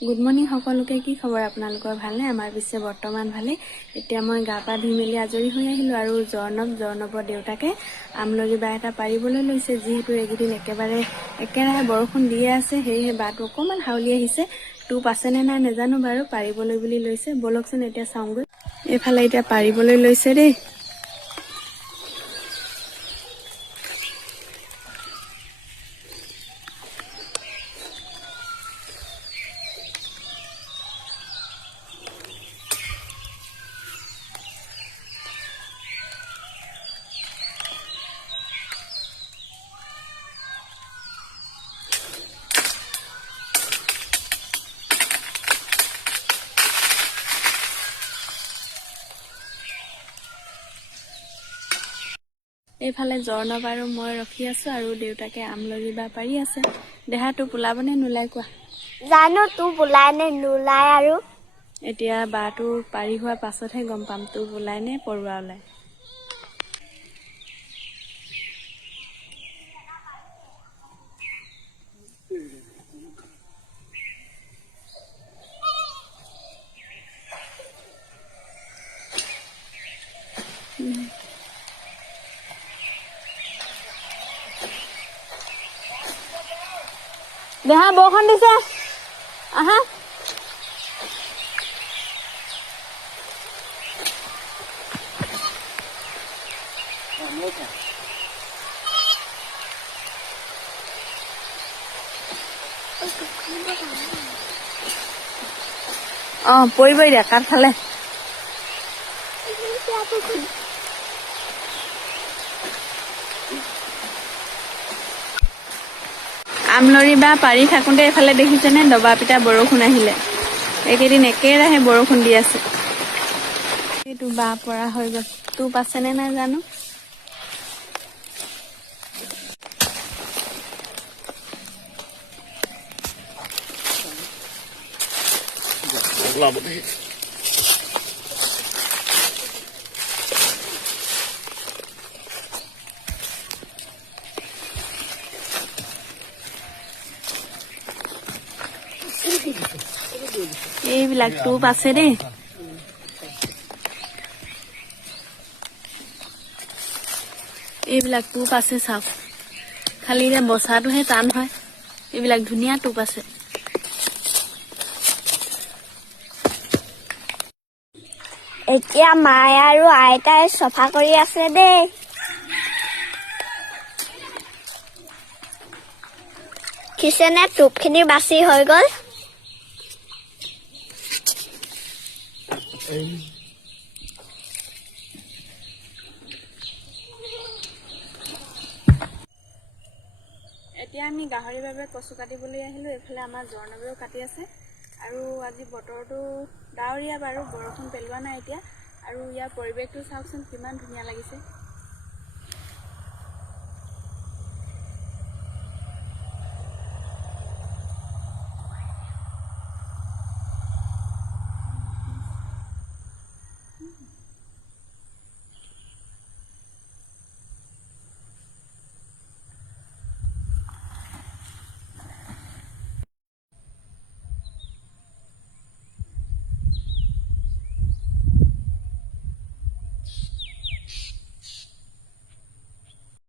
Good morning সকলোকে। কি খবৰ আপোনালোকৰ? ভালনে? আমাৰ পিছে বৰ্তমান ভালেই। এতিয়া মই গা পা ধুই মেলি আজৰি হৈ আহিলোঁ আৰু জৰ্ণৱৰ দেউতাকে আমলৰি বা এটা পাৰিবলৈ লৈছে। যিহেতু এইকেইদিন একেৰাহে বৰষুণ দিয়ে আছে, সেয়েহে বাটো অকণমান হাউলি আহিছে। টোপ আছেনে নাই নাজানো বাৰু, পাৰিবলৈ বুলি লৈছে। ব'লকচোন এতিয়া চাওঁগৈ। এইফালে এতিয়া পাৰিবলৈ লৈছে দেই। এইফালে জৰ্ণৱ আৰু মই ৰখি আছো আৰু দেউতাকে আমলৰি বা পাৰি আছে। দেহাটো পোলাবনে নোলাই কোৱা? জানো তোৰ ওলাই নে নোলাই। আৰু এতিয়া বাটো পাৰি হোৱাৰ পাছতহে গম পাম তোৰ ওলাই নে পৰুৱা ওলাই। দেহা বৰষুণ দিছে, আহা। পৰিবই দিয়া কাঠ খালে। আমলৰি বা পাৰি থাকোঁতে এইফালে দেখিছেনে দবা পিটা বৰষুণ আহিলে। এইকেইদিন একেৰাহে বৰষুণ দি আছে। এইটো বা পৰা হৈ গ'ল। টোপ আছেনে নাই জানো। এইবিলাক টোপ আছে দেই। এইবিলাক টোপ আছে চাওক, খালি এতিয়া বচাটোহে টান হয়। এইবিলাক ধুনীয়া টোপ আছে। এতিয়া মায়ে আৰু আইতাই চফা কৰি আছে দেই। কিছেনে টোপখিনি বাচি হৈ গ'ল। এতিয়া আমি গাহৰিৰ বাবে কচু কাটিবলৈ আহিলোঁ। এইফালে আমাৰ জৰ্ণৱেও কাটি আছে আৰু আজি বতৰটো ডাৱৰীয়া বাৰু, বৰষুণ পেলোৱা নাই এতিয়া। আৰু ইয়াৰ পৰিৱেশটো চাওকচোন কিমান ধুনীয়া লাগিছে।